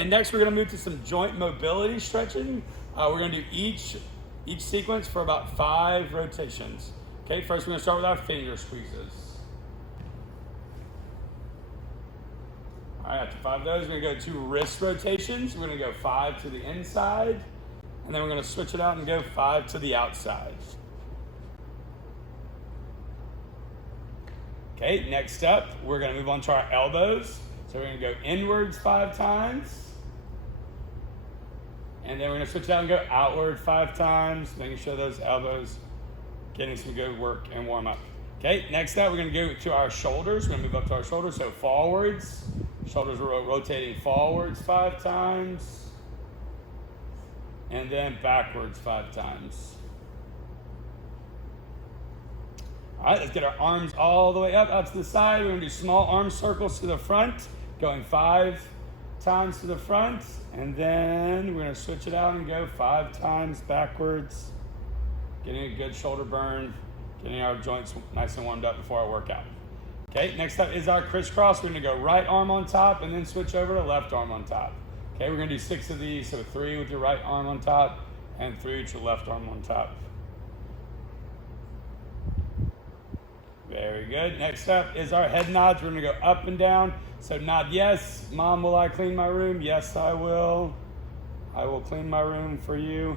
Okay, next we're gonna move to some joint mobility stretching. We're gonna do each sequence for about 5 rotations. Okay, first we're gonna start with our finger squeezes. All right, after 5 of those, we're gonna go 2 wrist rotations. We're gonna go 5 to the inside, and then we're gonna switch it out and go 5 to the outside. Okay, next up, we're gonna move on to our elbows. So we're gonna go inwards 5 times. And then we're gonna switch it out and go outward 5 times, making sure those elbows getting some good work and warm up. Okay, next up, we're gonna go to our shoulders. We're gonna move up to our shoulders, so forwards. Shoulders are rotating forwards 5 times. And then backwards 5 times. All right, let's get our arms all the way up to the side. We're gonna do small arm circles to the front, going 5 times to the front, and then we're gonna switch it out and go 5 times backwards, getting a good shoulder burn, getting our joints nice and warmed up before our workout. Okay, next up is our crisscross. We're gonna go right arm on top and then switch over to left arm on top. Okay, we're gonna do 6 of these, so 3 with your right arm on top and 3 with your left arm on top. Very good. Next up is our head nods. We're gonna go up and down. So nod yes. Mom, will I clean my room? Yes, I will. I will clean my room for you.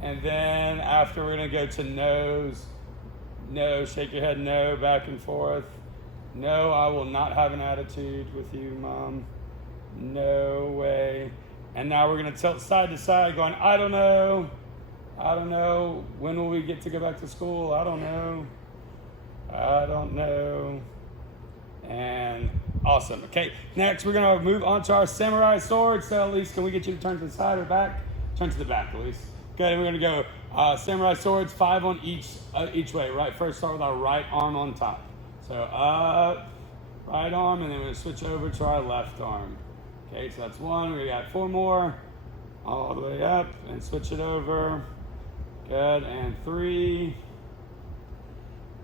And then after, we're gonna go to no's. No, shake your head no, back and forth. No, I will not have an attitude with you, Mom. No way. And now we're gonna tilt side to side going, I don't know. I don't know. When will we get to go back to school? I don't know. I don't know. And awesome. Okay, next we're gonna move on to our samurai sword. So Elise, can we get you to turn to the side or back? Turn to the back, Elise. Okay, we're gonna go samurai swords, 5 on each way. Right, first start with our right arm on top. So up, right arm, and then we're gonna switch over to our left arm. Okay, so that's 1. We got 4 more, all the way up, and switch it over. Good, and 3.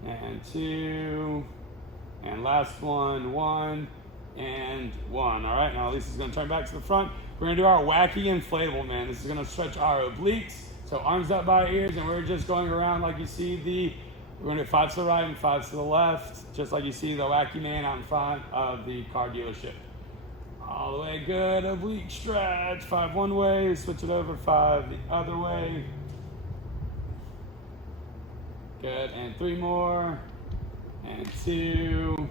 And 2, and last one, 1, and 1. All right, now Lisa's gonna turn back to the front. We're gonna do our wacky inflatable man. This is gonna stretch our obliques. So arms up by ears, and we're just going around like you see we're gonna do 5 to the right and 5 to the left, just like you see the wacky man out in front of the car dealership. All the way, good, oblique stretch. 5 one way, switch it over, 5 the other way. Good, and 3 more, and 2,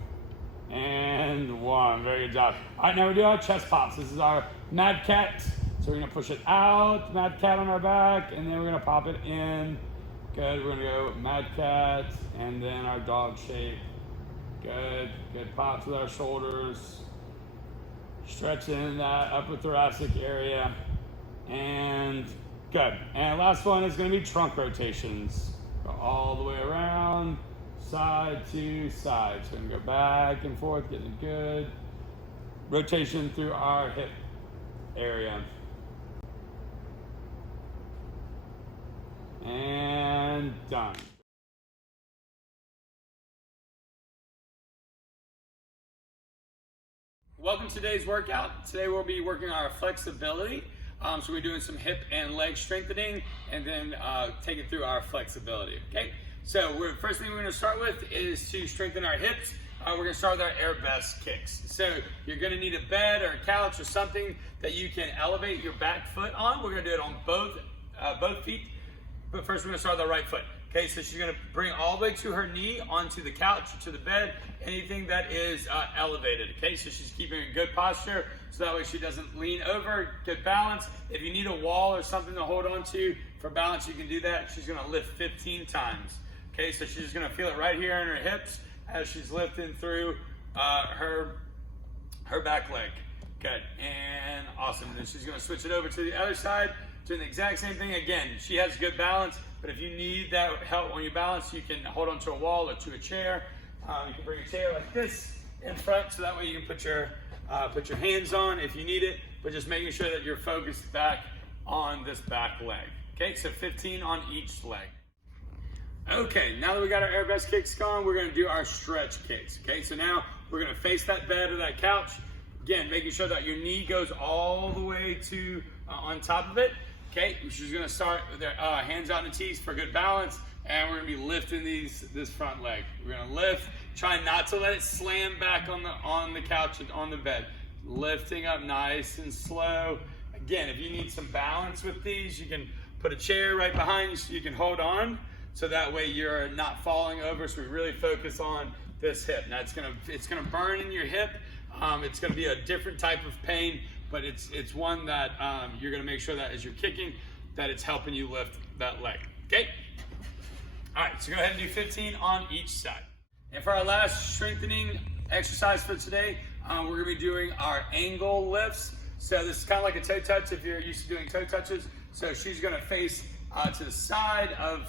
and 1. Very good job. All right, now we're doing our chest pops. This is our mad cat. So we're gonna push it out, mad cat on our back, and then we're gonna pop it in. Good, we're gonna go mad cat, and then our dog shape. Good, good pops with our shoulders. Stretching that upper thoracic area, and good. And last one is gonna be trunk rotations. Go all the way around, side to side. So we're gonna go back and forth, getting a good rotation through our hip area. And done. Welcome to today's workout. Today we'll be working on our flexibility. So we're doing some hip and leg strengthening, and then take it through our flexibility, okay? So first thing we're gonna start with is to strengthen our hips. We're gonna start with our arabesque kicks. So you're gonna need a bed or a couch or something that you can elevate your back foot on. We're gonna do it on both feet, but first we're gonna start with the right foot. Okay, so she's gonna bring all the way to her knee onto the couch or to the bed, anything that is elevated, okay? So she's keeping a good posture, so that way she doesn't lean over, good balance. If you need a wall or something to hold on to for balance, you can do that. She's gonna lift 15 times, okay? So she's gonna feel it right here in her hips as she's lifting through her back leg. Good, and awesome. Then she's gonna switch it over to the other side, doing the exact same thing. Again, she has good balance, but if you need that help when you balance, you can hold onto a wall or to a chair. You can bring a chair like this in front, so that way you can put your hands on if you need it, but just making sure that you're focused back on this back leg. Okay, so 15 on each leg. Okay, now that we got our arabesque kicks going, we're gonna do our stretch kicks. Okay, so now we're gonna face that bed or that couch, Again, making sure that your knee goes all the way to on top of it. Okay, she's gonna start with her hands out in the tees for good balance, and we're gonna be lifting this front leg. We're gonna lift, try not to let it slam back on the couch and on the bed. Lifting up nice and slow. Again, if you need some balance with these, you can put a chair right behind you so you can hold on, so that way you're not falling over. So we really focus on this hip. Now it's gonna burn in your hip. It's gonna be a different type of pain, but it's one that you're gonna make sure that as you're kicking, that it's helping you lift that leg. Okay. All right. So go ahead and do 15 on each side. And for our last strengthening exercise for today, we're gonna be doing our angle lifts. So this is kind of like a toe touch if you're used to doing toe touches. So she's gonna face to the side of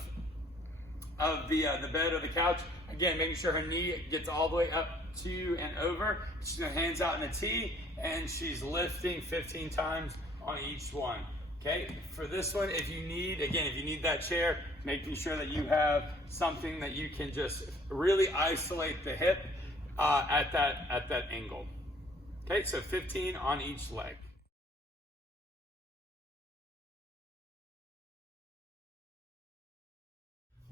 the bed or the couch. Again, making sure her knee gets all the way up to and over. She's gonna hands out in a T, and she's lifting 15 times on each one. Okay, for this one, if you need that chair, making sure that you have something that you can just really isolate the hip at that angle. Okay, so 15 on each leg.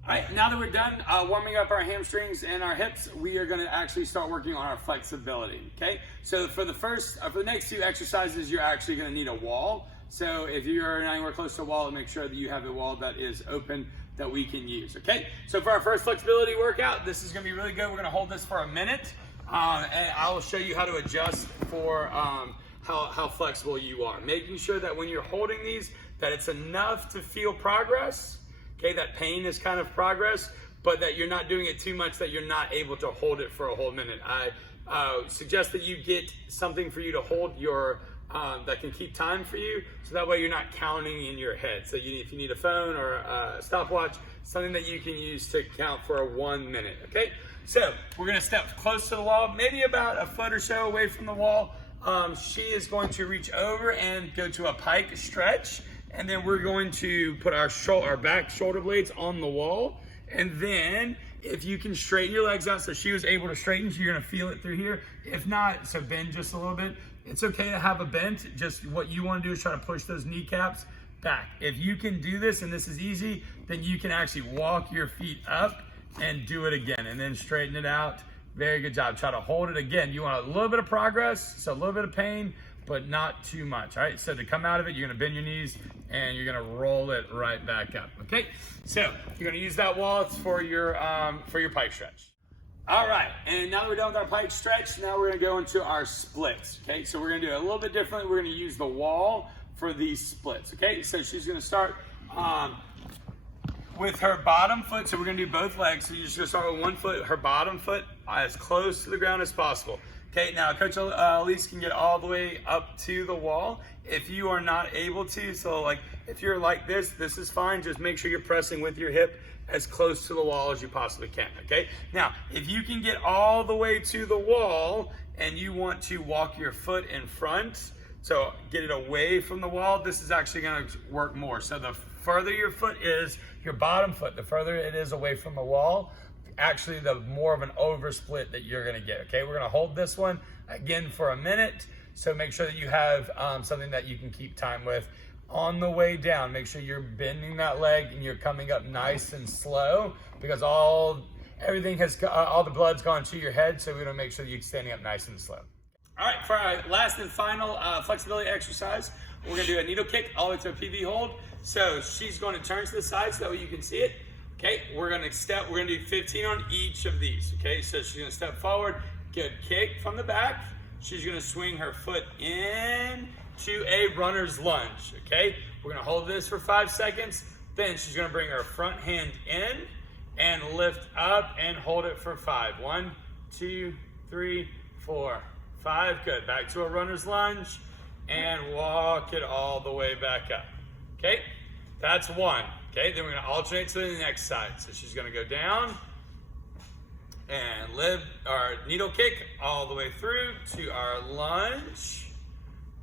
All right, now that we're done warming up our hamstrings and our hips, we are gonna actually start working on our flexibility, okay? So for the next two exercises, you're actually gonna need a wall. So if you're not anywhere close to a wall, make sure that you have a wall that is open that we can use, okay? So for our first flexibility workout, this is gonna be really good. We're gonna hold this for a minute, and I'll show you how to adjust for how flexible you are. Making sure that when you're holding these, that it's enough to feel progress, okay? That pain is kind of progress, but that you're not doing it too much that you're not able to hold it for a whole minute. I suggest that you get something for you to hold your that can keep time for you, so that way you're not counting in your head. So if you need a phone or a stopwatch, something that you can use to count for 1 minute, okay? So we're gonna step close to the wall, maybe about a foot or so away from the wall. She is going to reach over and go to a pike stretch, and then we're going to put our back shoulder blades on the wall, and then if you can straighten your legs out, so she was able to straighten, so you're gonna feel it through here. If not, so bend just a little bit. It's okay to have a bent, just what you wanna do is try to push those kneecaps back. If you can do this, and this is easy, then you can actually walk your feet up and do it again, and then straighten it out. Very good job. Try to hold it again. You want a little bit of progress, so a little bit of pain, but not too much, all right? So to come out of it, you're gonna bend your knees, and you're gonna roll it right back up, okay? So you're gonna use that wall for your pike stretch. All right, and now that we're done with our pike stretch, now we're gonna go into our splits, okay? So we're gonna do it a little bit differently. We're gonna use the wall for these splits, okay? So she's gonna start with her bottom foot. So we're gonna do both legs. So you're just gonna start with one foot, her bottom foot as close to the ground as possible. Okay, now Coach Elise can get all the way up to the wall. If you are not able to, so like if you're like this is fine. Just make sure you're pressing with your hip as close to the wall as you possibly can, okay? Now, if you can get all the way to the wall and you want to walk your foot in front, so get it away from the wall, this is actually gonna work more. So the further your foot is, your bottom foot, the further it is away from the wall, actually the more of an oversplit that you're gonna get, okay? We're gonna hold this one again for a minute, so make sure that you have something that you can keep time with. On the way down, make sure you're bending that leg and you're coming up nice and slow, because all the blood's gone to your head, so we're gonna make sure that you're standing up nice and slow. All right, for our last and final flexibility exercise, we're gonna do a needle kick all the way to a PV hold. So she's gonna turn to the side so that way you can see it. Okay, we're gonna do 15 on each of these, okay? So she's gonna step forward, good kick from the back. She's gonna swing her foot in to a runner's lunge, okay? We're gonna hold this for 5 seconds. Then she's gonna bring her front hand in and lift up and hold it for 5. 1, 2, 3, 4, 5. Good, back to a runner's lunge and walk it all the way back up, okay? That's one, okay? Then we're gonna alternate to the next side. So she's gonna go down and lift our needle kick all the way through to our lunge.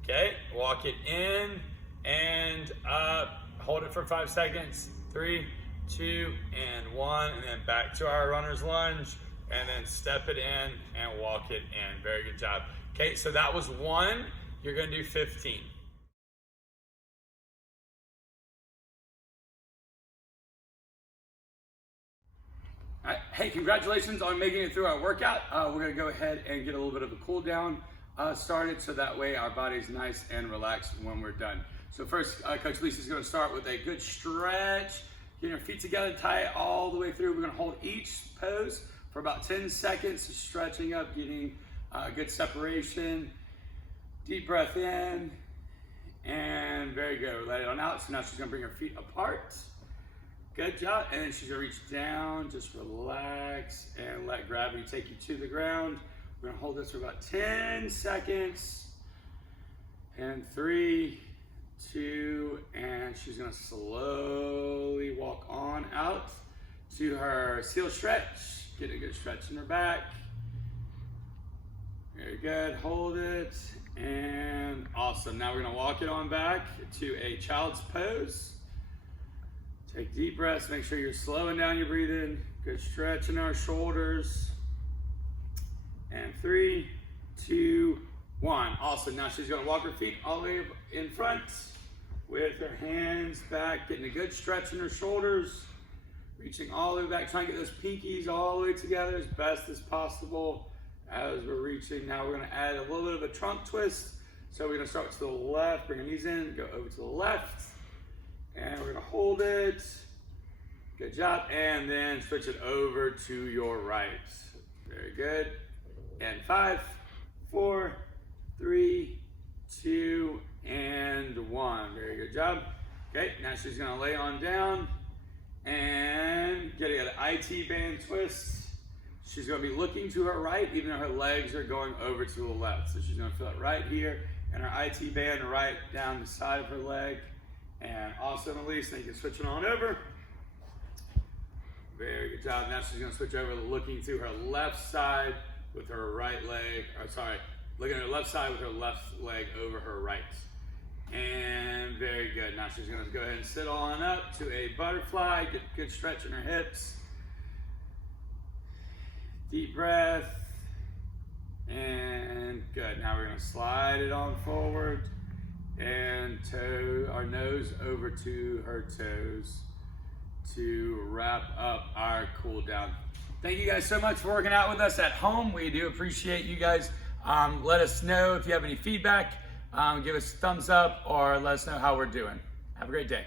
Okay, walk it in and up, hold it for 5 seconds. 3, 2, and 1, and then back to our runner's lunge, and then step it in and walk it in. Very good job. Okay, so that was 1. You're gonna do 15. All right. Hey, congratulations on making it through our workout. We're gonna go ahead and get a little bit of a cool down started, so that way our body's nice and relaxed when we're done. So first, Coach Lisa's gonna start with a good stretch. Get your feet together, tie it all the way through. We're gonna hold each pose for about 10 seconds, stretching up, getting good separation. Deep breath in, and very good. Let it on out. So now she's gonna bring her feet apart. Good job. And then she's gonna reach down, just relax, and let gravity take you to the ground. We're gonna hold this for about 10 seconds. And 3, 2, and she's gonna slowly walk on out to her seal stretch. Get a good stretch in her back. Very good, hold it, and awesome. Now we're gonna walk it on back to a child's pose. Take deep breaths, make sure you're slowing down your breathing. Good stretch in our shoulders. And 3, 2, 1. Awesome, now she's gonna walk her feet all the way in front with her hands back, getting a good stretch in her shoulders, reaching all the way back, trying to get those pinkies all the way together as best as possible. As we're reaching, now we're gonna add a little bit of a trunk twist. So we're gonna start to the left, bring your knees in, go over to the left, and we're gonna hold it. Good job, and then switch it over to your right. Very good. And 5, 4, 3, 2, and 1. Very good job. Okay, now she's gonna lay on down and get an IT band twist. She's gonna be looking to her right, even though her legs are going over to the left. So she's gonna feel it right here, and her IT band right down the side of her leg. And awesome, Elise, now you can switch it on over. Very good job. Now she's gonna switch over, looking to her left side with her right leg, looking at her left side with her left leg over her right. And very good. Now she's gonna go ahead and sit on up to a butterfly, get a good stretch in her hips. Deep breath, and good. Now we're gonna slide it on forward and toe our nose over to her toes to wrap up our cool down. Thank you guys so much for working out with us at home. We do appreciate you guys. Let us know if you have any feedback. Give us a thumbs up or let us know how we're doing. Have a great day.